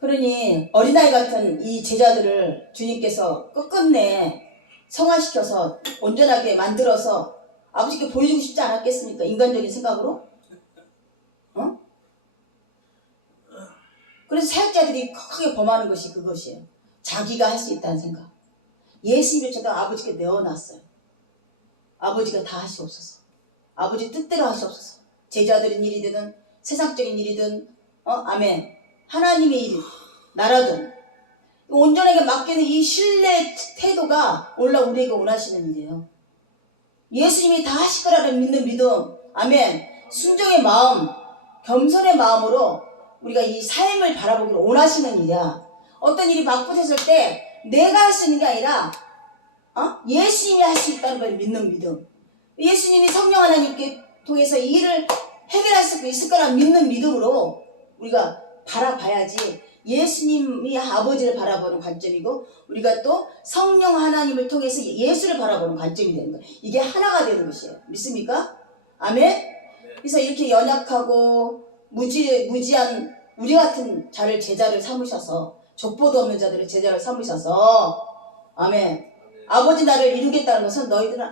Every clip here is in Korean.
그러니 어린아이 같은 이 제자들을 주님께서 끝끝내 성화시켜서 온전하게 만들어서 아버지께 보여주고 싶지 않았겠습니까? 인간적인 생각으로? 어? 그래서 사역자들이 크게 범하는 것이 그것이에요. 자기가 할 수 있다는 생각. 예수님조차도 아버지께 내어놨어요. 아버지가 다 하시옵소서. 아버지 뜻대로 하시옵소서. 제자들인 일이든 세상적인 일이든 아멘. 하나님의 일, 나라든 온전하게 맡기는 이 신뢰의 태도가 오늘 우리에게 원하시는 일이에요. 예수님이 다 하실 거라는 믿는 믿음, 아멘. 순종의 마음, 겸손의 마음으로 우리가 이 삶을 바라보기를 원하시는 일이야. 어떤 일이 막부서질 때 내가 할 수 있는 게 아니라 예수님이 할 수 있다는 걸 믿는 믿음. 예수님이 성령 하나님께 통해서 이 일을 해결할 수 있을 거라는 믿는 믿음으로 우리가 바라봐야지. 예수님이 아버지를 바라보는 관점이고 우리가 또 성령 하나님을 통해서 예수를 바라보는 관점이 되는 거예요. 이게 하나가 되는 것이에요. 믿습니까? 아멘? 그래서 이렇게 연약하고 무지한 우리 같은 자를 제자를 삼으셔서 족보도 없는 자들을 제자를 삼으셔서 아멘. 아버지 나를 이루겠다는 것은 너희들은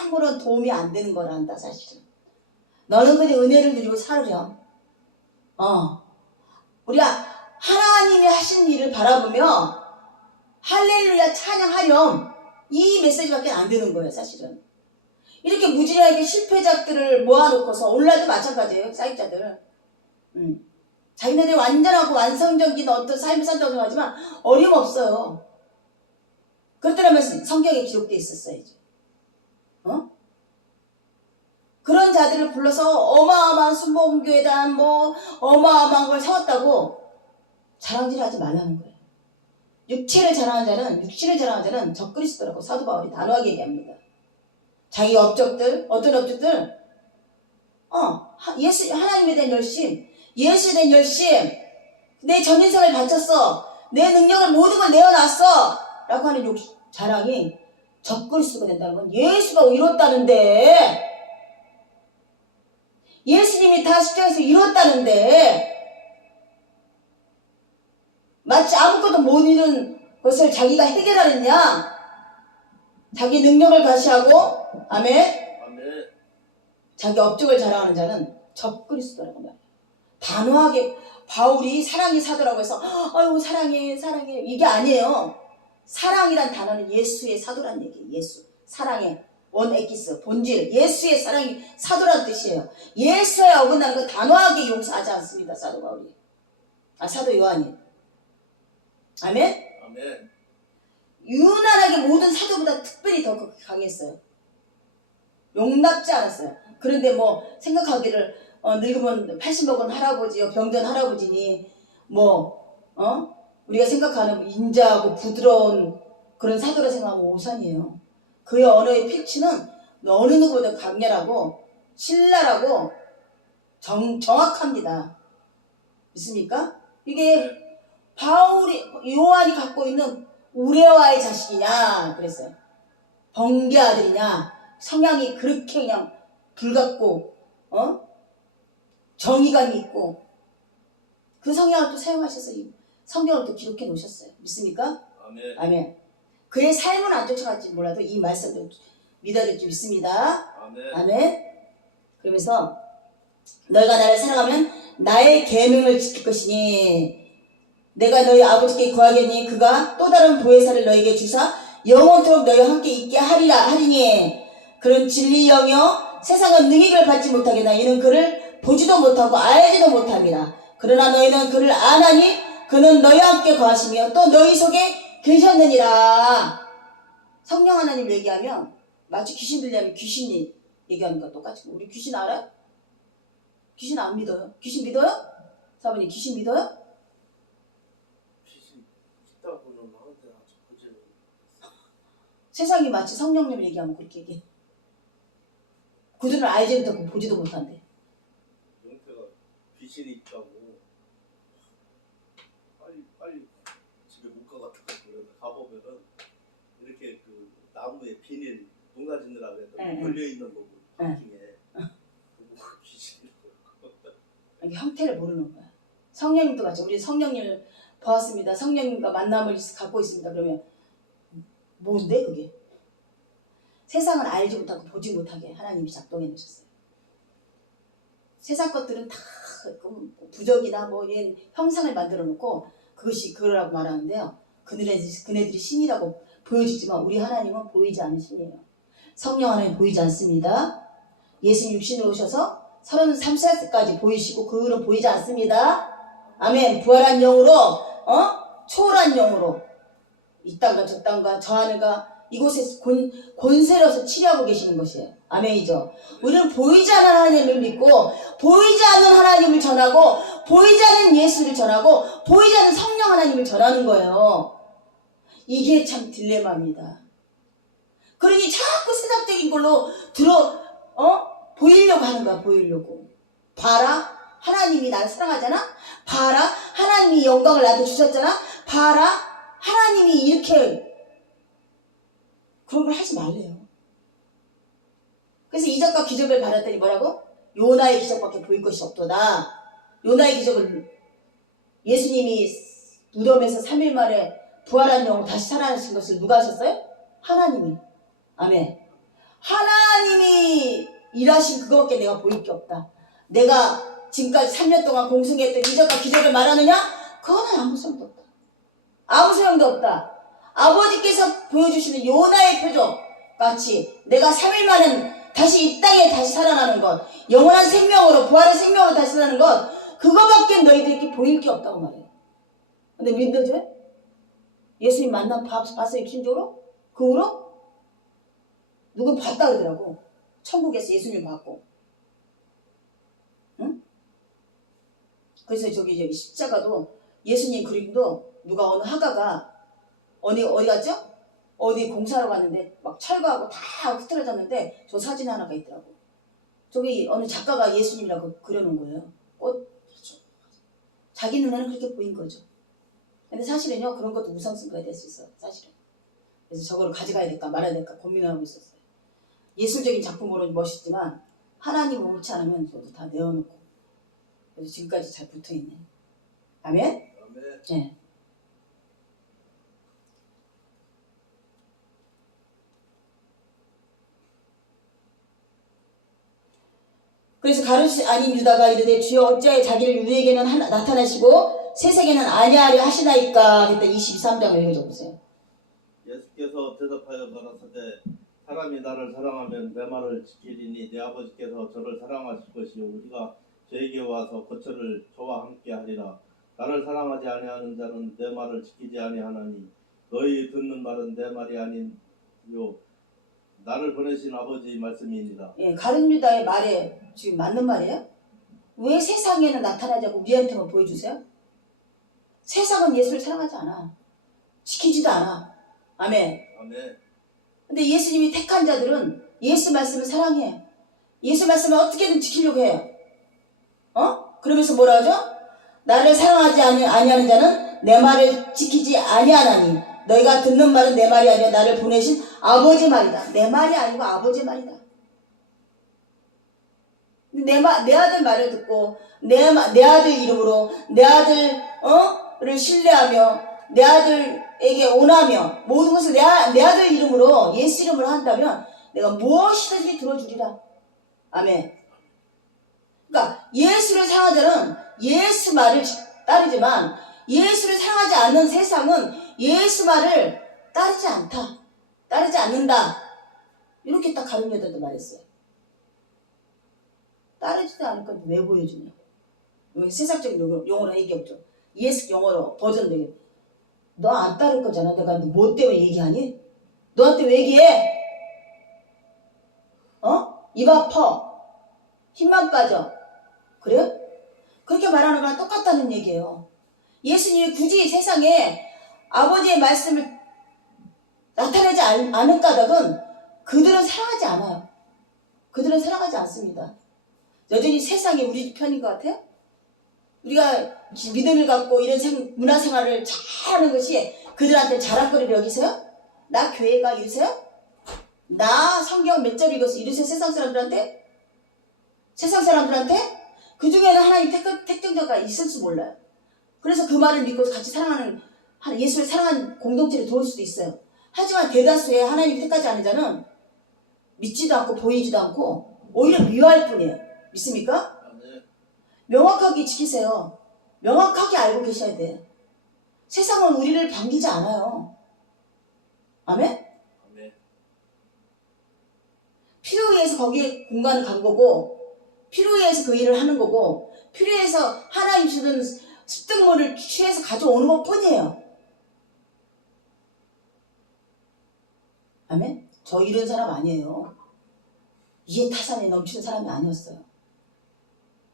아무런 도움이 안 되는 거란다 사실은. 너는 그냥 은혜를 누리고 살으렴. 우리가 하나님이 하신 일을 바라보며 할렐루야 찬양하렴. 이 메시지밖에 안 되는 거예요 사실은. 이렇게 무지하게 실패작들을 모아놓고서 오늘날도 마찬가지예요. 사역자들. 자기네들이 완전하고 완성적인 어떤 삶을 산다고 생각하지만 어림없어요. 그렇더라면 성경에 기록되어 있었어야죠. 그런 자들을 불러서 어마어마한 순복음교회단 어마어마한 걸 세웠다고 자랑질하지 말라는 거예요. 육신을 자랑하는 자는 적그리스도라고 사도 바울이 단호하게 얘기합니다. 자기 업적들, 어떤 업적들, 하나님에 대한 열심, 예수에 대한 열심, 내 전인생을 바쳤어, 내 능력을 모든 걸 내어놨어 라고 하는 자랑이 적그리스도가 된다는 건 예수가 이뤘다는데, 예수님이 다 십자가에서 이뤘다는데 마치 아무것도 못 이룬 것을 자기가 해결하느냐, 자기 능력을 과시하고 아멘. 자기 업적을 자랑하는 자는 적그리스도라고 말해요. 단호하게 바울이 사랑이 사도라고 해서 아유 사랑해 이게 아니에요. 사랑이란 단어는 예수의 사도란 얘기예요. 예수 사랑의 원에키스 본질, 예수의 사랑이 사도란 뜻이에요. 예수에 어긋나는 거 단호하게 용서하지 않습니다. 사도 바울이, 사도 요한이. 아멘. 유난하게 모든 사도보다 특별히 더 강했어요. 용납지 않았어요. 그런데 생각하기를 늙으면 80 먹은 할아버지요, 병든 할아버지니 우리가 생각하는 인자하고 부드러운 그런 사도라 생각하면 오산이에요. 그의 언어의 필치는 어느 누구보다 강렬하고 신랄하고 정확합니다. 믿습니까? 이게 요한이 갖고 있는 우레와의 자식이냐 그랬어요. 번개 아들이냐, 성향이 그렇게 그냥 불같고 정의감이 있고 그 성향을 또 사용하셔서 이 성경을 또 기록해 놓으셨어요. 믿습니까? 아멘. 그의 삶은 안 쫓아갈지 몰라도 이 말씀도 믿어야 줄 믿습니다. 아멘. 그러면서 너희가 나를 사랑하면 나의 계명을 지킬 것이니 내가 너희 아버지께 구하겠니 그가 또 다른 보혜사를 너희에게 주사 영원토록 너희와 함께 있게 하리니 그런 진리 영이여 세상은 능히 그를 받지 못하겠나 이는 그를 보지도 못하고 알지도 못합니다. 그러나 너희는 그를 아나니 그는 너희와 함께 거하시며 또 너희 속에 계셨느니라. 성령 하나님 얘기하면 마치 귀신 들리면 귀신이 얘기하는 거 똑같이. 우리 귀신 알아요? 귀신 안 믿어요? 귀신 믿어요? 사부님 귀신 믿어요? 귀신 있다고는 하는데 아직 보지는. 세상이 마치 성령님 얘기하면 그렇게 얘기해. 그들은 알지도 못하고 보지도 못한대. 영태가 귀신이 있다고 빨리 집에 못 가가지고 그래서 가보면은 이렇게 그 나무에 비닐 농사 짓느라 그래도 걸려 있는 거고 파킹에 귀신이라고. 이게 형태를 모르는 거야. 성령님도 마치 우리 성령님을 보았습니다. 성령님과 만남을 갖고 있습니다. 그러면 뭔데 그게? 세상을 알지 못하고 보지 못하게 하나님이 작동해 놓으셨어요. 세상 것들은 다 부적이나 뭐 이런 형상을 만들어 놓고 그것이 그거라고 말하는데요. 그네들이 신이라고 보여지지만 우리 하나님은 보이지 않는 신이에요. 성령 하나님 보이지 않습니다. 예수님 육신으로 오셔서 33살까지 보이시고 그 후로는 보이지 않습니다. 아멘. 부활한 영으로 초월한 영으로 이 땅과 저 땅과 저 하늘과 이곳에 권세로서 치료하고 계시는 것이에요. 아멘이죠. 우리는 보이지 않는 하나님을 믿고 보이지 않는 하나님을 전하고 보이지 않는 예수를 전하고 보이지 않는 성령 하나님을 전하는 거예요. 이게 참 딜레마입니다. 그러니 자꾸 세상적인 걸로 보이려고 하는 거야. 보이려고. 봐라. 하나님이 나를 사랑하잖아. 봐라. 하나님이 영광을 나한테 주셨잖아. 봐라. 하나님이 이렇게 그런 걸 하지 말래요. 그래서 이적과 기적을 받았더니 뭐라고? 요나의 기적밖에 보일 것이 없도다. 요나의 기적을 예수님이 무덤에서 3일 만에 부활한 영으로 다시 살아나신 것을 누가 하셨어요? 하나님이. 아멘. 하나님이 일하신 그거밖에 내가 보일 게 없다. 내가 지금까지 3년 동안 공생했던 이적과 기적을 말하느냐? 그거는 아무 소용도 없다. 아무 소용도 없다. 아버지께서 보여주시는 요나의 표적 같이 내가 3일 만에 다시 이 땅에 다시 살아나는 것, 영원한 생명으로 부활의 생명으로 다시 살아나는 것, 그거밖에 너희들에게 보일 게 없다고 말해요. 근데 믿어줘요? 예수님 만남 봤어요? 육신적으로? 그 후로? 누군 봤다 그러더라고. 천국에서 예수님 봤고. 응? 그래서 저기 십자가도 예수님 그림도 누가 어느 화가가 어디 갔죠? 어디 공사하러 갔는데 막 철거하고 다 흐트러졌는데 저 사진 하나가 있더라고. 저기 어느 작가가 예수님이라고 그려놓은 거예요. 자기 눈에는 그렇게 보인 거죠. 근데 사실은요, 그런 것도 우상숭배가 될 수 있어요. 사실은. 그래서 저거를 가져가야 될까 말아야 될까 고민을 하고 있었어요. 예술적인 작품으로는 멋있지만 하나님을 옳지 않으면 저도 다 내어놓고. 그래서 지금까지 잘 붙어있네. 아멘? 아멘. 네. 그래서 가룟 아닌 유다가 이르되 주여 어찌하여 자기를 우리에게는 나타나시고 세상에는 아니하려 하시나이까 했더니 22~23장을 읽어줘보세요. 예수께서 대답하여 가라사대 사람이 나를 사랑하면 내 말을 지키리니 내 아버지께서 저를 사랑하실 것이요 우리가 저에게 와서 거처를 저와 함께 하리라. 나를 사랑하지 아니하는 자는 내 말을 지키지 아니하나니 너희 듣는 말은 내 말이 아니요 나를 보내신 아버지 말씀이니라. 예, 가룟 유다의 말에 지금 맞는 말이에요? 왜 세상에는 나타나지 않고 우리한테만 보여주세요? 세상은 예수를 사랑하지 않아. 지키지도 않아. 아멘. 아멘. 근데 예수님이 택한 자들은 예수 말씀을 사랑해. 예수 말씀을 어떻게든 지키려고 해요. 그러면서 뭐라 하죠? 나를 사랑하지 아니하는 자는 내 말을 지키지 아니하나니 너희가 듣는 말은 내 말이 아니라 나를 보내신 아버지 말이다. 내 말이 아니고 아버지 말이다. 내 아들 말을 듣고 내 아들 이름으로 내 아들을 신뢰하며 내 아들에게 온하며 모든 것을 내 아들 이름으로 예수 이름으로 한다면 내가 무엇이든지 들어주리라. 아멘. 그러니까 예수를 사랑하는 자는 예수 말을 따르지만 예수를 사랑하지 않는 세상은 예수 말을 따르지 않다. 따르지 않는다. 이렇게 딱 가룟 유다도 말했어요. 따르지도 않을 건데 왜 보여주냐고. 세상적인 용어로 얘기했죠. 예수 영어로 버전 되게. 너 안 따를 거잖아. 내가 뭐 때문에 얘기하니? 너한테 왜 얘기해? 입 아파. 힘만 빠져. 그래요? 그렇게 말하는 거랑 똑같다는 얘기예요. 예수님이 굳이 세상에 아버지의 말씀을 나타내지 않은 까닭은 그들은 사랑하지 않아요. 그들은 사랑하지 않습니다. 여전히 세상이 우리 편인 것 같아요? 우리가 믿음을 갖고 이런 문화생활을 잘하는 것이 그들한테 자랑거리를 여기세요? 나 교회가 이러세요? 나 성경 몇 절 읽어서 이러세요? 세상 사람들한테? 세상 사람들한테? 그 중에는 하나님 택정자가 있을지 몰라요. 그래서 그 말을 믿고 같이 사랑하는 예수를 사랑하는 공동체를 도울 수도 있어요. 하지만 대다수의 하나님 택하지 않은 자는 믿지도 않고 보이지도 않고 오히려 미워할 뿐이에요. 믿습니까? 아멘. 명확하게 지키세요. 명확하게 알고 계셔야 돼요. 세상은 우리를 반기지 않아요. 아멘? 아멘. 필요에 의해서 거기에 공간을 간 거고, 필요에 의해서 그 일을 하는 거고, 필요에 의해서 하나님 주는 습득물을 취해서 가져오는 것 뿐이에요. 아멘? 저 이런 사람 아니에요. 이해 타산에 넘치는 사람이 아니었어요.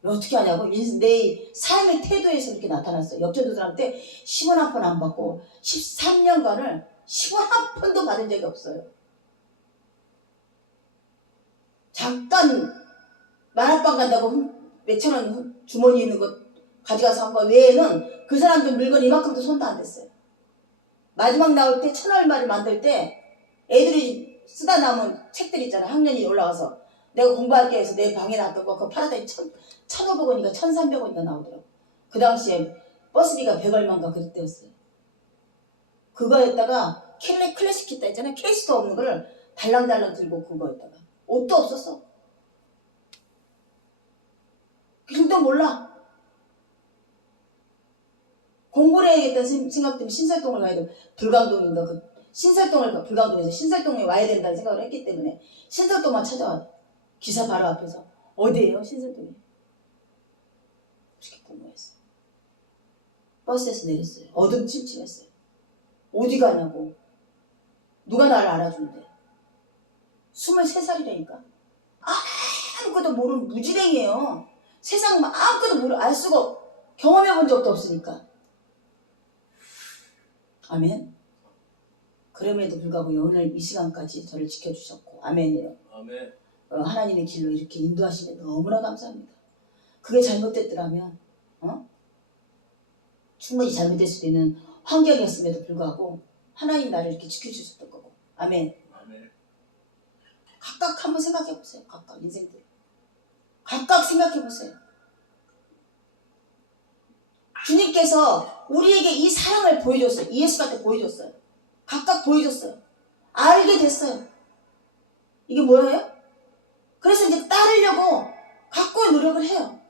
어떻게 하냐고? 내 삶의 태도에서 이렇게 나타났어요. 역전도 사람한테 10원 한 푼 안 받고 13년간을 10원 한 푼도 받은 적이 없어요. 잠깐 만화방 간다고 몇천 원 주머니 있는 거 가져가서 한 거 외에는 그 사람들 물건 이만큼도 손도 안 댔어요. 마지막 나올 때 1000얼마를 만들 때 애들이 쓰다 남은 책들 있잖아요. 학년이 올라가서 내가 공부할게 해서 내 방에 놨던 거 그거 팔았더니 1,500원인가 1,300원인가 나오더라고. 그 당시에 버스비가 100얼마인가 그때였어요. 그거에다가 클래식 기타 있잖아요. 케이스도 없는 거를 달랑달랑 들고 그거에다가 옷도 없었어. 길도 몰라. 공부를 해야겠다는 생각 때문에 신설동을 가야 돼. 불광동인가 불광동에서 신설동에 와야 된다는 생각을 했기 때문에 신설동만 찾아와. 기사 바로 앞에서. 어디예요? 신설동에. 그렇게 공부했어요. 버스에서 내렸어요. 어둠 침침했어요. 어디 가냐고. 누가 나를 알아주는데. 23살이라니까. 아무것도 모르는 무지랭이에요. 세상 아무것도 알 수가 경험해 본 적도 없으니까. 아멘. 그럼에도 불구하고 오늘 이 시간까지 저를 지켜주셨고 아멘이요. 아멘. 하나님의 길로 이렇게 인도하시는 너무나 감사합니다. 그게 잘못됐더라면 충분히 잘못될 수도 있는 환경이었음에도 불구하고 하나님 나를 이렇게 지켜주셨던 거고 아멘. 아멘. 각각 한번 생각해 보세요. 각각 인생들 각각 생각해 보세요. 주님께서 우리에게 이 사랑을 보여줬어요. 예수한테 보여줬어요. 각각 보여줬어요. 알게 됐어요. 이게 뭐예요? 그래서 이제 따르려고 각고의 노력을 해요.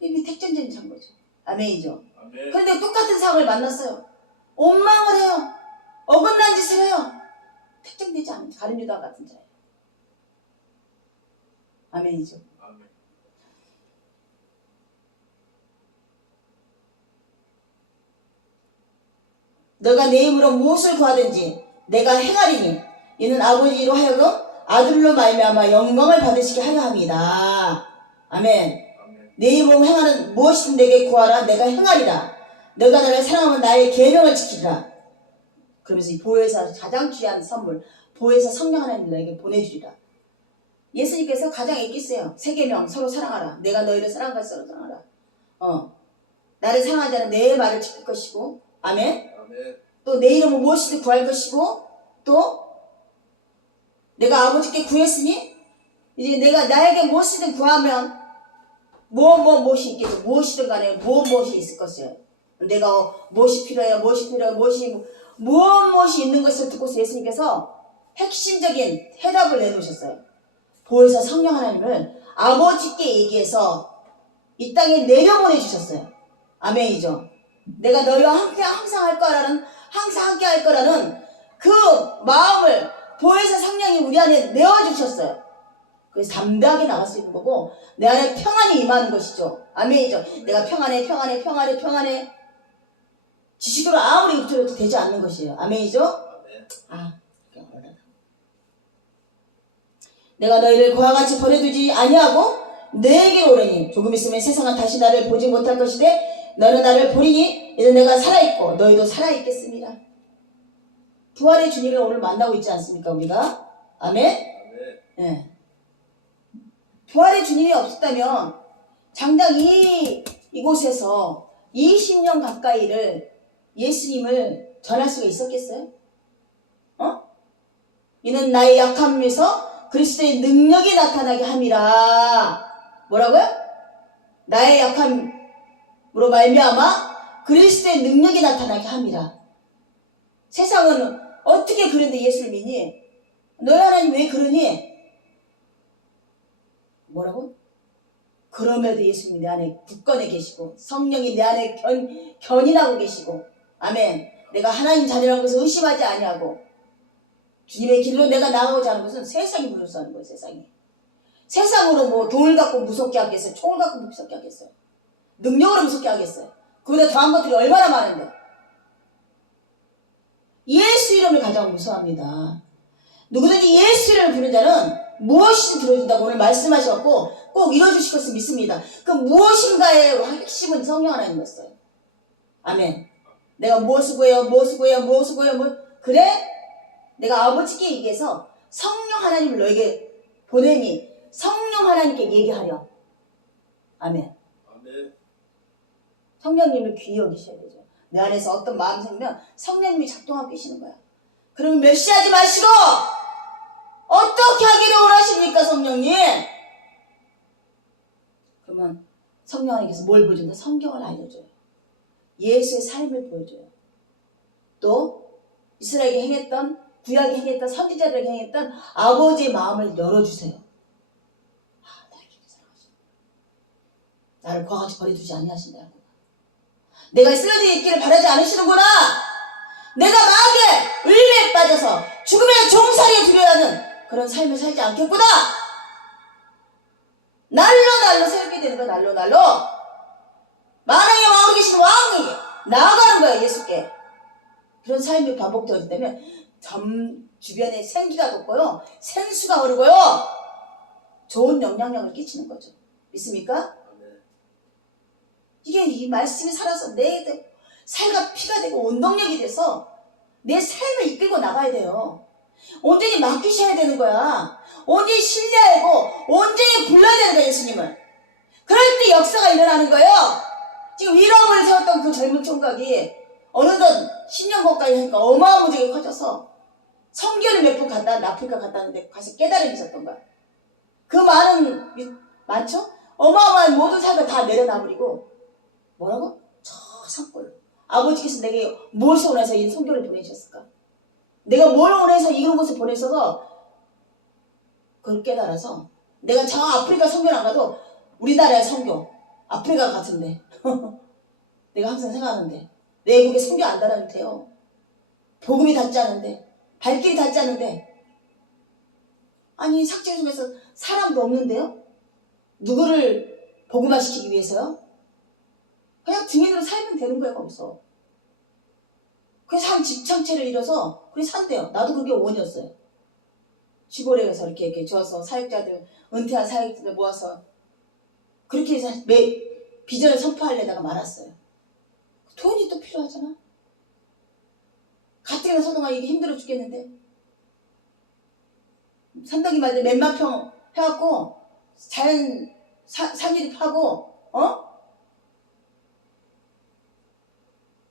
이게 택전쟁이 산 거죠. 아멘이죠. 아멘. 그런데 똑같은 상황을 만났어요. 원망을 해요. 어긋난 짓을 해요. 택정되지 않은 가룟 유다 같은 자예요. 아멘이죠. 아멘. 너가 내 이름으로 무엇을 구하든지 내가 행하리니 이는 아버지로 하여금 아들로 말미암아 영광을 받으시게 하려 합니다. 아멘. 아멘. 내 이름으로 행하는 무엇이든 내게 구하라. 내가 행하리라. 너가 나를 사랑하면 나의 계명을 지키리라. 그러면서 이 보혜사 가장 귀한 선물 보혜사 성령 하나님 너에게 보내주리라. 예수님께서 가장 애기세요. 세 계명 서로 사랑하라. 내가 너희를 사랑한 것을 서로 사랑하라. 나를 사랑하지 않은 내 말을 지킬 것이고 아멘. 아멘. 또 내 이름은 무엇이든 구할 것이고 또 내가 아버지께 구했으니 이제 내가 나에게 무엇이든 구하면 무엇이 있겠죠. 무엇이든 간에 무엇이 있을 것이에요. 내가 무엇이 필요해요. 무엇이 있는 것을 듣고서 예수님께서 핵심적인 해답을 내놓으셨어요. 보혜사 성령 하나님을 아버지께 얘기해서 이 땅에 내려보내 주셨어요. 아멘이죠. 내가 너희와 함께 항상 함께 할 거라는 그 마음을 보혜사 성령이 우리 안에 내어주셨어요. 그래서 담대하게 나갈 수 있는 거고 내 안에 평안이 임하는 것이죠. 아멘이죠. 내가 평안해 지식으로 아무리 입술해도 되지 않는 것이에요. 아멘이죠. 아멘. 내가 너희를 그와 같이 보내두지 아니하고 너에게로 오르니 조금 있으면 세상은 다시 나를 보지 못할 것이되 너는 나를 보리니 이는 내가 살아있고 너희도 살아있겠습니다. 부활의 주님을 오늘 만나고 있지 않습니까 우리가? 아멘? 아멘. 네. 부활의 주님이 없었다면 장장 이곳에서 20년 가까이를 예수님을 전할 수가 있었겠어요? 이는 나의 약함에서 그리스도의 능력이 나타나게 함이라. 뭐라고요? 나의 약함으로 말미암아 그리스도의 능력이 나타나게 합니다. 세상은 어떻게 그런데 예수를 믿니? 너희 하나님 왜 그러니? 뭐라고? 그럼에도 예수님이 내 안에 굳건해 계시고 성령이 내 안에 견인하고 계시고 아멘. 내가 하나님 자녀라는 것을 의심하지 아니하고 주님의 길로 내가 나아가고자 하는 것은 세상이 무섭다는 거예요. 세상으로 뭐 돌 갖고 무섭게 하겠어요? 총을 갖고 무섭게 하겠어요? 능력으로 무섭게 하겠어요? 그보다 더한 것들이 얼마나 많은데 예수 이름을 가장 무서워합니다. 누구든지 예수 이름을 부르는 자는 무엇이든 들어준다고 오늘 말씀하셔갖고 꼭 이뤄주실 것을 믿습니다. 그 무엇인가의 핵심은 성령 하나님이었어요. 아멘. 내가 무엇을 구해요? 그래? 내가 아버지께 얘기해서 성령 하나님을 너에게 보내니 성령 하나님께 얘기하려. 아멘. 아멘. 성령님을 귀히 여기셔야 되죠. 내 안에서 어떤 마음이 생기면 성령님이 작동하고 계시는 거야. 그러면 멸시하지 마시고 어떻게 하기를 원하십니까 성령님? 그러면 성령 하나님께서 뭘 보여준다? 성경을 알려줘요. 예수의 삶을 보여줘요. 또 이스라엘에게 행했던 구약에 행했던 선지자들에게 행했던 아버지의 마음을 열어주세요. 나를 이렇게 사랑하시네. 나를 과같이 버려두지 아니하신다고. 내가 쓰러져 있기를 바라지 않으시는구나. 내가 마귀의 의뢰에 빠져서 죽음의 종살이에 두려워하는 그런 삶을 살지 않겠구나. 날로 세우게 되는 거야. 날로 만왕의 왕으로 계신 왕에게 나아가는 거야. 예수께. 그런 삶이 반복되어지기 때문에 주변에 생기가 돋고요. 생수가 흐르고요. 좋은 영향력을 끼치는 거죠. 믿습니까? 이게 이 말씀이 살아서 내 살과 피가 되고 원동력이 돼서 내 삶을 이끌고 나가야 돼요. 온전히 맡기셔야 되는 거야. 온전히 신뢰하고 온전히 불러야 되는 거야. 예수님을. 그럴 때 역사가 일어나는 거예요. 지금 위로함을 세웠던 그 젊은 총각이 어느덧 10년 가까이 하니까 어마어마하게 커져서 성교를 몇 번 아프리카 갔다 왔는데 가서 깨달음이 있었던 거야. 그 많죠? 어마어마한 모든 삶을 다 내려놔버리고 뭐라고? 저 산골. 아버지께서 내게 무엇을 원해서 이 성교를 보내셨을까? 내가 뭘 원해서 이런 곳을 보내셔서 그걸 깨달아서 내가 저 아프리카 성교를 안 가도 우리나라의 성교 아프리카 같은데 내가 항상 생각하는데 외국에 성교 안 달아도 돼요. 복음이 닿지 않은데 발길이 닿지 않는데 아니 삭제 중에서 사람도 없는데요? 누구를 복음화시키기 위해서요? 그냥 증인으로 살면 되는 거예요. 거기서 그래서 한 집창체를 잃어서 그래 산대요. 나도 그게 원이었어요. 시골에 가서 이렇게 좋아서 사역자들 은퇴한 사역자들 모아서 그렇게 해서 비전을 선포하려다가 말았어요. 돈이 또 필요하잖아. 가뜩이나 소동아 이게 힘들어 죽겠는데 산더기 말들 몇만 평 해갖고 자연 산유립하고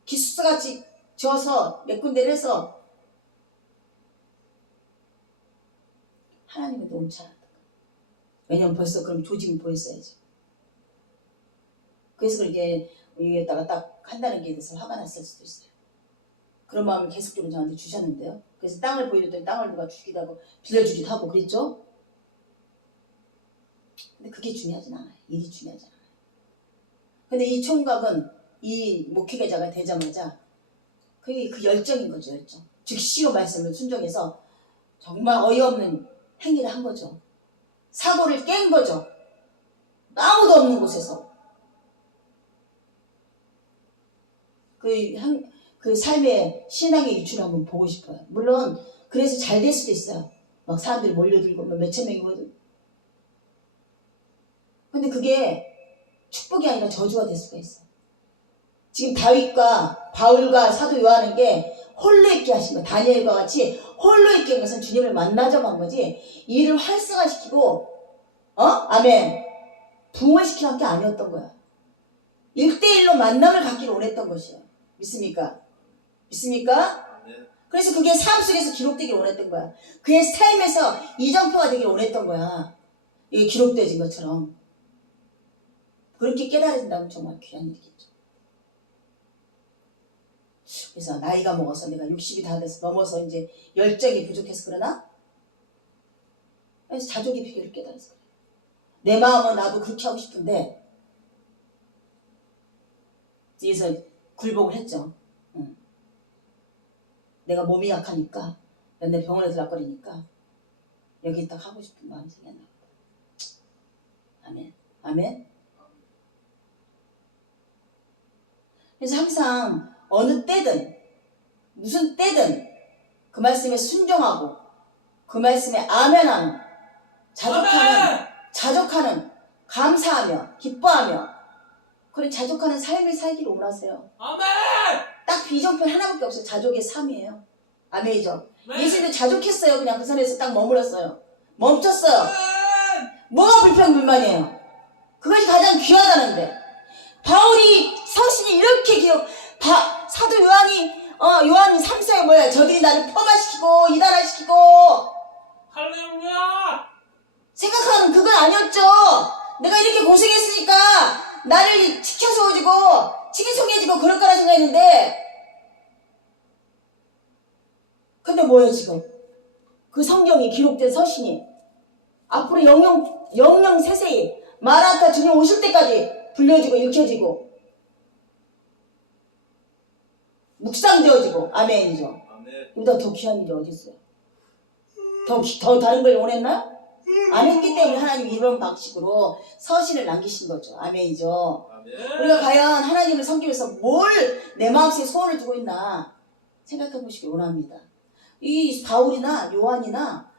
기숙사같이 지어서 몇 군데를 해서 하나님은 너무 잘한다. 왜냐면 벌써 그럼 조짐이 보였어야지. 그래서 그렇게 여기에다가 딱 한다는 게 돼서 화가 났을 수도 있어요. 그런 마음을 계속적으로 저한테 주셨는데요. 그래서 땅을 보여줬더니 땅을 누가 주기도 하고 빌려주기도 하고 그랬죠. 근데 그게 중요하진 않아요. 일이 중요하지 않아요. 근데 이 총각은 이 목회자가 되자마자 그게 그 열정인 거죠. 열정. 즉시로 말씀을 순종해서 정말 어이없는 행위를 한 거죠. 사고를 깬 거죠. 아무도 없는 곳에서. 그 삶의 신앙의 유출을 한번 보고 싶어요. 물론 그래서 잘 될 수도 있어요. 막 사람들이 몰려들고 몇천 명이 모여들고. 근데 그게 축복이 아니라 저주가 될 수가 있어요. 지금 다윗과 바울과 사도 요한은 게 홀로 있게 하신 거예요. 다니엘과 같이 홀로 있게 한 것은 주님을 만나자고 한 거지 일을 활성화시키고 아멘 부흥을 시키는 게 아니었던 거야. 1대1로 만남을 갖기를 원했던 것이에요. 믿습니까? 믿습니까? 네. 그래서 그게 삶 속에서 기록되길 원했던 거야. 그의 삶에서 이정표가 되길 원했던 거야. 이게 기록되어진 것처럼. 그렇게 깨달아진다면 정말 귀한 일이겠죠. 그래서 나이가 먹어서 내가 60이 다 돼서 넘어서 이제 열정이 부족해서 그러나? 그래서 자족의 비결을 깨달아서 그래. 내 마음은 나도 그렇게 하고 싶은데 그래서 굴복을 했죠. 응. 내가 몸이 약하니까 맨날 병원에 들락거리니까 여기 딱 하고 싶은 마음이 생겼나 보다. 아멘. 아멘. 그래서 항상 어느 때든 무슨 때든 그 말씀에 순종하고 그 말씀에 아멘하는 자족하는 감사하며 기뻐하며 그런 자족하는 삶을 살기를 원하세요. 아멘. 딱 비정편 하나밖에 없어요. 자족의 삶이에요. 아멘이죠. 네. 예수님도 자족했어요. 그냥 그 선에서 딱 머물렀어요. 멈췄어요. 아멘. 뭐가 불평불만이에요? 그것이 가장 귀하다는데 바울이 서신이 이렇게 사도 요한이 3서에 뭐야 저들이 나를 폄하시키고 이단화시키고 할렐루야. 생각하는 그건 아니었죠. 내가 이렇게 고생했으니까 나를 지켜줘주고 칭송해주고 그럴 거라 생각했는데 근데 뭐예요 지금 그 성경이 기록된 서신이 앞으로 영영 세세히 마라나타 주님 오실 때까지 불려지고 읽혀지고 묵상되어지고 아멘이죠. 아멘. 이보다 더 귀한 일이 어디 있어요? 더 다른 걸 원했나요? 안 했기 때문에 하나님이 이런 방식으로 서신을 남기신 거죠. 아멘이죠. 아멘. 우리가 과연 하나님을 섬기면서 뭘 내 마음속에 소원을 두고 있나 생각해 보시기 원합니다. 이 바울이나 요한이나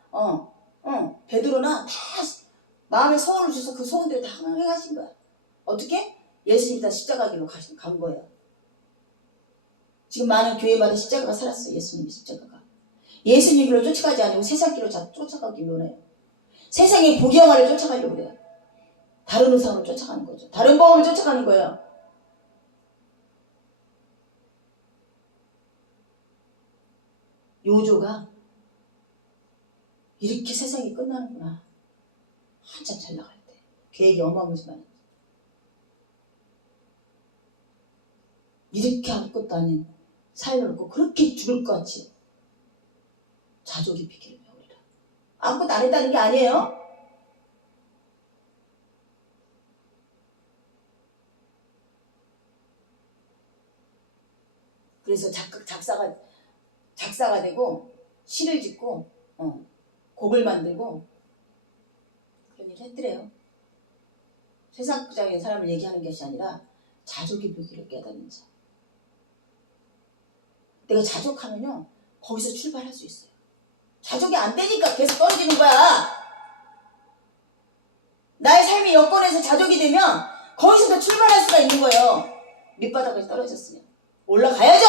베드로나 다 마음에 소원을 주셔서 그 소원대로 다 행하신 거야. 어떻게? 예수님이 다 십자가 길로 간 거예요. 지금 많은 교회마다 십자가가 살았어요. 예수님의 십자가가. 예수님 길로 쫓아가지 않고 세상 길로 쫓아가기 원해요. 세상의 부경화를 쫓아가려고 그래요. 다른 우상으로 쫓아가는 거죠. 다른 법을 쫓아가는 거예요. 요조가 이렇게 세상이 끝나는구나. 한참 잘 나갈 때. 계획이 어마무지만 이렇게 아무것도 아닌 삶을 얻고 그렇게 죽을 것 같이 자족의 비결을 배우리라. 아무것도 안 했다는 게 아니에요. 그래서 작사가 되고 시를 짓고 곡을 만들고 그런 일을 했더래요. 세상적인 사람을 얘기하는 것이 아니라 자족의 비결을 깨닫는 자. 내가 자족하면요 거기서 출발할 수 있어요. 자족이 안 되니까 계속 떨어지는 거야. 나의 삶의 여건에서 자족이 되면 거기서도 출발할 수가 있는 거예요. 밑바닥까지 떨어졌으면 올라가야죠.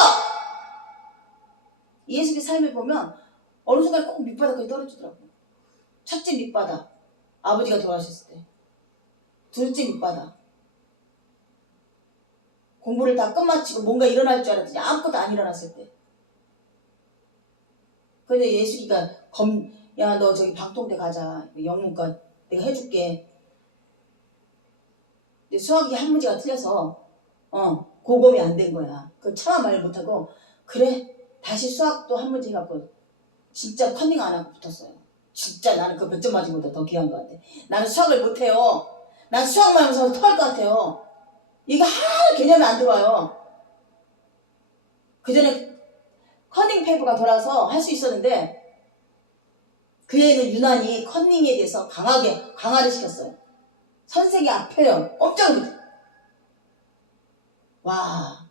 예수의 삶을 보면 어느 순간 꼭 밑바닥까지 떨어지더라고요. 첫째 밑바닥 아버지가 돌아가셨을 때, 둘째 밑바닥 공부를 다 끝마치고 뭔가 일어날 줄 알았더니 아무것도 안 일어났을 때. 근데 예수기가 야 너 저기 방통대 가자. 영문과 내가 해줄게. 근데 수학이 한 문제가 틀려서 고검이 안 된 거야. 그 차마 말 못하고 그래 다시 수학도 한 문제 해갖고 진짜 컨닝 안 하고 붙었어요. 진짜 나는 그 몇 점 맞은 것보다 더 귀한 것 같아. 나는 수학을 못해요. 난 수학만 하면서 토할 것 같아요. 이게 하나도 개념이 안 들어와요. 그 전에 컨닝 페이퍼가 돌아서 할 수 있었는데 그 애는 유난히 컨닝에 대해서 강화를 시켰어요. 선생이 앞에요. 꼼짝 못해. 와.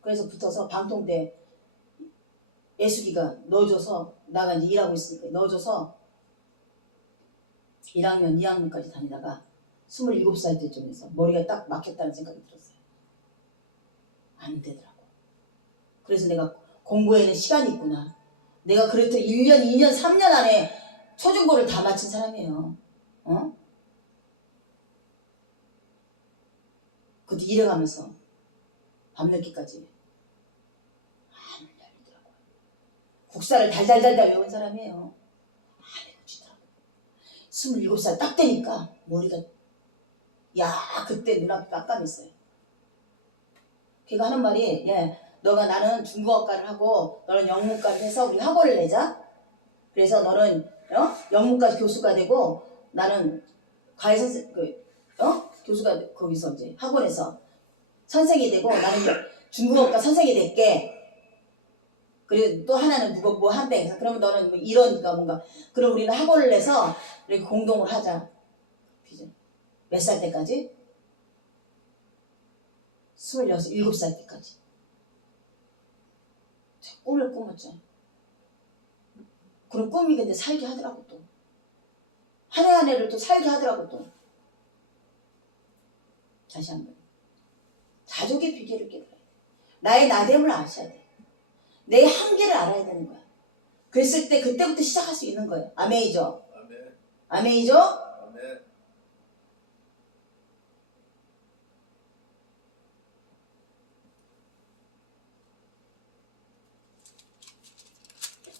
그래서 붙어서 방통대 예수기가 넣어줘서 나가 이제 일하고 있으니까 넣어줘서 1학년, 2학년까지 다니다가 27살 때쯤에서 머리가 딱 막혔다는 생각이 들었어요. 안 되더라고. 그래서 내가 공부에는 시간이 있구나. 내가 그래도 1년, 2년, 3년 안에 초중고를 다 마친 사람이에요. 그때 일해가면서 밤늦게까지 안 열리더라고요. 국사를 달달달달 외운 사람이에요. 안 외워지더라고요. 27살 딱 되니까 머리가 그때 눈앞이 깜깜했어요. 걔가 하는 말이 너가 나는 중국어과를 하고 너는 영문과를 해서 우리 학원을 내자. 그래서 너는 영문과 교수가 되고 나는 과외 선생 교수가 거기서 이제 학원에서 선생이 되고 나는 중국어과 선생이 될게. 그리고 또 하나는 뭐 한대. 그러면 너는 뭐 이런가 뭔가. 그럼 우리는 학원을 내서 이렇게 공동을 하자. 몇 살 때까지? 26, 7살 때까지. 꿈을 꾸었죠. 그런 꿈이 근데 살게 하더라고 또. 한 해 한 해를 또 살게 하더라고 또. 다시 한번. 자족의 비결을 깨달아야 돼. 나의 나됨을 아셔야 돼. 내 한계를 알아야 되는 거야. 그랬을 때 그때부터 시작할 수 있는 거예요. 아멘이죠? 아멘. 아멘이죠? 아멘.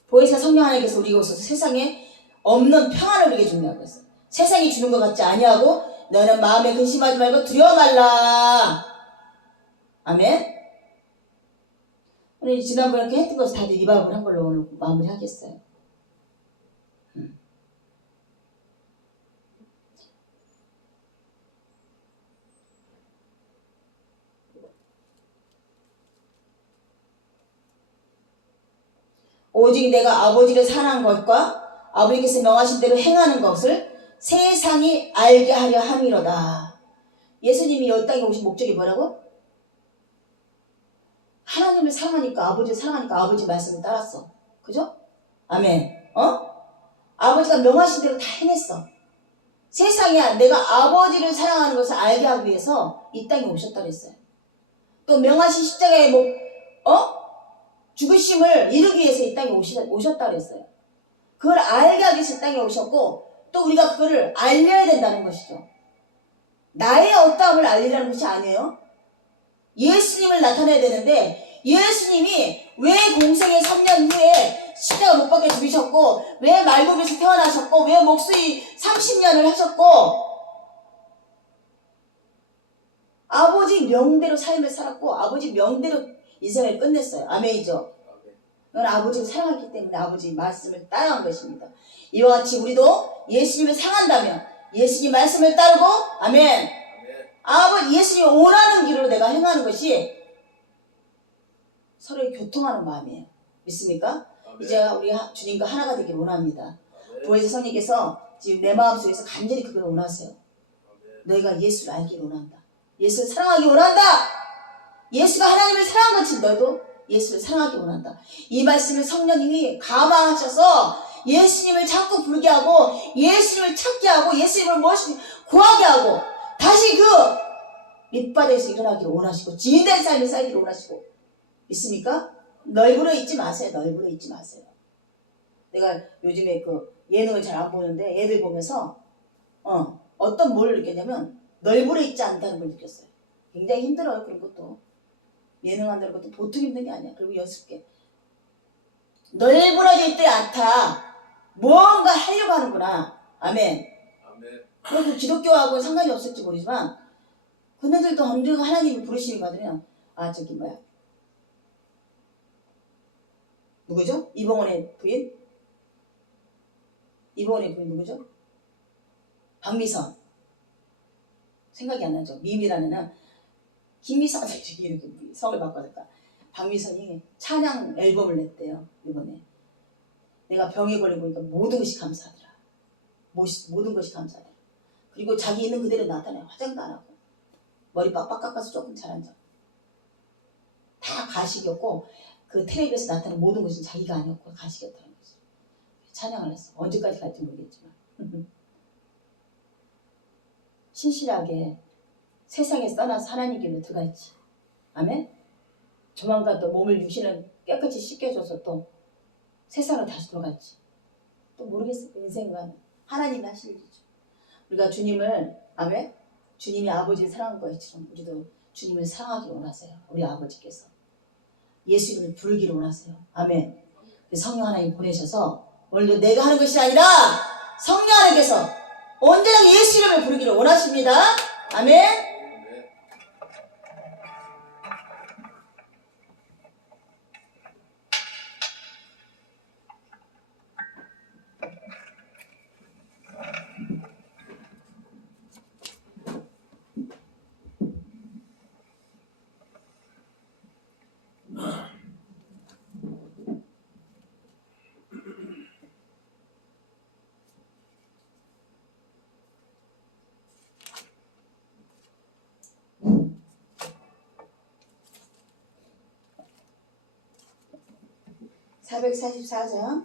보혜사 성령 하나님께서 우리가 오셔서 세상에 없는 평안을 우리에게 준다고 했어요. 세상이 주는 것 같지 아니하고 너는 마음에 근심하지 말고 두려워 말라. 아멘. 오늘 지난번에 이렇게 했던 것을 다들 리바이벌 한 걸로 오늘 마무리 하겠어요. 오직 내가 아버지를 사랑한 것과 아버지께서 명하신 대로 행하는 것을 세상이 알게 하려 함이로다. 예수님이 이 땅에 오신 목적이 뭐라고? 하나님을 사랑하니까 아버지를 사랑하니까 아버지 말씀을 따랐어. 그죠? 아멘. 아버지가 명하신 대로 다 해냈어. 세상이 내가 아버지를 사랑하는 것을 알게 하기 위해서 이 땅에 오셨다 그랬어요. 또 명하신 십자가에 죽으심을 이루기 위해서 이 땅에 오셨다 그랬어요. 그걸 알게 하기 위해서 이 땅에 오셨고 또 우리가 그거를 알려야 된다는 것이죠. 나의 어떠함을 알리라는 것이 아니에요. 예수님을 나타내야 되는데 예수님이 왜 공생의 3년 후에 십자가 못 박혀 죽으셨고 왜 말굽에서 태어나셨고 왜 목수이 30년을 하셨고 아버지 명대로 삶을 살았고 아버지 명대로 인생을 끝냈어요. 아멘이죠. 넌 아버지를 사랑했기 때문에 아버지 말씀을 따라한 것입니다. 이와 같이 우리도 예수님을 사랑한다면 예수님 말씀을 따르고 아멘. 아버지 예수님이 원하는 길로 내가 행하는 것이 서로의 교통하는 마음이에요. 믿습니까? 이제 우리 주님과 하나가 되길 원합니다. 보혜사 성령께서 지금 내 마음속에서 간절히 그걸 원하세요. 너희가 예수를 알길 원한다. 예수를 사랑하기 원한다. 예수가 하나님을 사랑한 것처럼 너희도 예수를 사랑하기 원한다. 이 말씀을 성령님이 감화하셔서 예수님을 자꾸 부르게 하고 예수님을 찾게 하고 예수님을 구하게 하고 다시 그 밑바닥에서 일어나기를 원하시고 지인된 삶을 살기를 원하시고 믿습니까? 널브러 있지 마세요. 널브러 있지 마세요. 내가 요즘에 그 예능을 잘 안 보는데 애들 보면서 어떤 뭘 느꼈냐면 널브러 있지 않다는 걸 느꼈어요. 굉장히 힘들어요. 그런 것도. 예능 한다는 것도 보통 힘든 게 아니야. 그리고 연습게 널브러져 있지 않다. 뭔가 하려고 하는구나. 아멘. 그리고 기독교하고는 상관이 없을지 모르지만 그네들도 언제가 하나님이 부르시는 거 같으면 저기 뭐야 누구죠? 이봉원의 부인? 이봉원의 부인 누구죠? 박미선. 생각이 안 나죠? 미미라는 애는 김미선 이렇게 성을 바꿔줄까? 박미선이 찬양 앨범을 냈대요. 이번에. 내가 병에 걸리고 보니까 모든 것이 감사하더라. 모든 것이 감사하더라. 그리고 자기 있는 그대로 나타나요. 화장도 안 하고. 머리 빡빡 깎아서 조금 잘 앉아. 다 가식이었고 그 텔레비에서 나타나는 모든 것은 자기가 아니었고 가식이었다는 거지. 찬양을 했어. 언제까지 갈지 모르겠지만. 신실하게 세상에서 떠나서 하나님 길로 들어갈지. 아멘? 조만간 또 몸을 육신을 깨끗이 씻겨줘서 또 세상으로 다시 돌아갈지. 또 모르겠어요. 인생은 하나님이 하실 일이죠. 우리가 주님을 아멘? 주님이 아버지를 사랑한 것처럼 우리도 주님을 사랑하기 원하세요. 우리 아버지께서. 예수님을 부르기를 원하세요. 아멘. 성령 하나님 보내셔서 오늘도 내가 하는 것이 아니라 성령 하나님께서 언제나 예수 이름을 부르기를 원하십니다. 아멘. 444장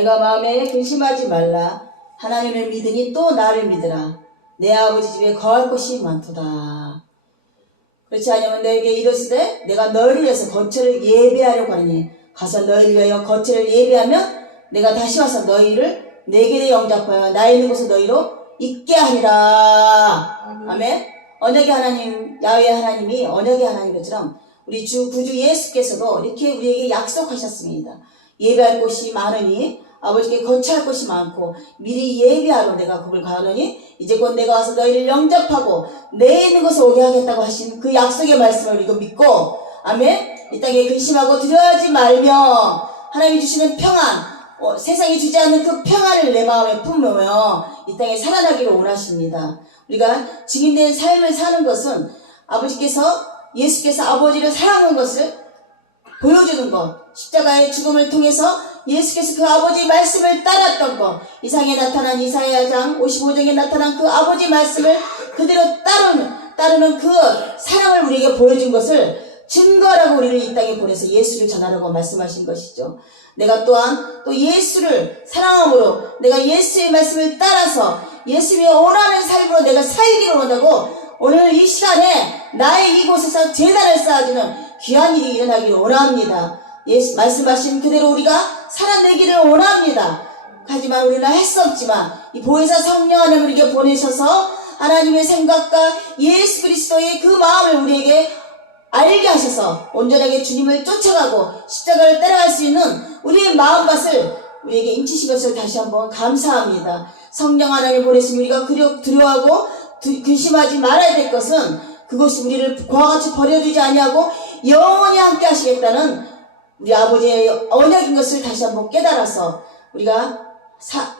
너희가 마음에 근심하지 말라. 하나님을 믿으니 또 나를 믿으라. 내 아버지 집에 거할 곳이 많도다. 그렇지 않으면 너에게 이르시되 내가 너희를 위해서 거처를 예배하려고 하니 가서 너희를 위하여 거처를 예배하면 내가 다시 와서 너희를 내게 영접하여 나의 있는 곳에 너희로 있게 하리라. 아멘. 언약의 하나님, 야훼 하나님이 언약의 하나님 것처럼 우리 주 구주 예수께서도 이렇게 우리에게 약속하셨습니다. 예배할 곳이 많으니 아버지께 거처할 곳이 많고 미리 예배하러 내가 거길 가노니 이제 곧 내가 와서 너희를 영접하고 내 있는 곳에 오게 하겠다고 하신 그 약속의 말씀을 우리가 믿고 아멘. 이 땅에 근심하고 두려워하지 말며 하나님이 주시는 평안, 세상이 주지 않는 그 평안을 내 마음에 품으며 이 땅에 살아나기를 원하십니다. 우리가 증인된 삶을 사는 것은 예수께서 아버지를 사랑하는 것을 보여주는 것, 십자가의 죽음을 통해서 예수께서 그 아버지의 말씀을 따랐던 것, 이상에 나타난 이사야장 55장에 나타난 그 아버지 말씀을 그대로 따르는 그 사랑을 우리에게 보여준 것을 증거라고 우리를 이 땅에 보내서 예수를 전하라고 말씀하신 것이죠. 내가 또한 또 예수를 사랑함으로 내가 예수의 말씀을 따라서 예수님이 원하는 삶으로 내가 살기를 원하고 오늘 이 시간에 나의 이곳에서 제단을 쌓아주는 귀한 일이 일어나기를 원합니다. 예수 말씀하신 그대로 우리가 살아내기를 원합니다. 하지만 우리는 할 수 없지만 이 보혜사 성령 하나님 우리에게 보내셔서 하나님의 생각과 예수 그리스도의 그 마음을 우리에게 알게 하셔서 온전하게 주님을 쫓아가고 십자가를 따라갈 수 있는 우리의 마음밭을 우리에게 인치신 것을 다시 한번 감사합니다. 성령 하나님 보내신 우리가 두려워하고 근심하지 말아야 될 것은 그것이 우리를 그와 같이 버려두지 아니하고 영원히 함께 하시겠다는 우리 아버지의 언약인 것을 다시 한번 깨달아서 우리가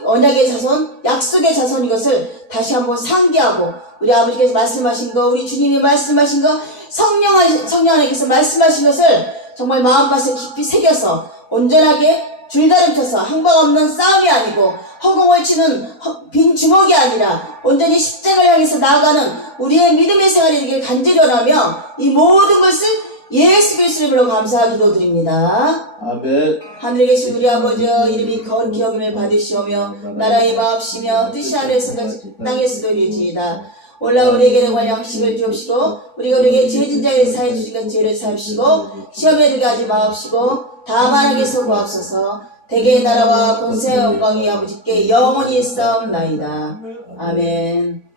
언약의 자손, 약속의 자손 이것을 다시 한번 상기하고 우리 아버지께서 말씀하신 거, 우리 주님이 말씀하신 거, 성령 하나님께서 말씀하신 것을 정말 마음밭에 깊이 새겨서 온전하게 줄다름쳐서 항방 없는 싸움이 아니고 허공을 치는 빈 주먹이 아니라 온전히 십자가를 향해서 나아가는 우리의 믿음의 생활이 되길 간절히 원하며 이 모든 것을 예수 그리스도의 이름으로 감사하기 기도드립니다. 아멘. 하늘에 계신 우리 아버지 이름이 거룩히 여김을 받으시오며 나라의 마옵시며 뜻이 하늘에서 땅에서도 이루어지이다. 올라 우리에게 내 양식을 주옵시고 우리가 우리에게 죄진 자에 사해 주신 것 죄를 사합시고 시험에 들게 하지 마옵시고 다만 악에서 구하옵소서. 대개의 나라와 권세와 영광이 아버지께 영원히 있사옵나이다. 아멘.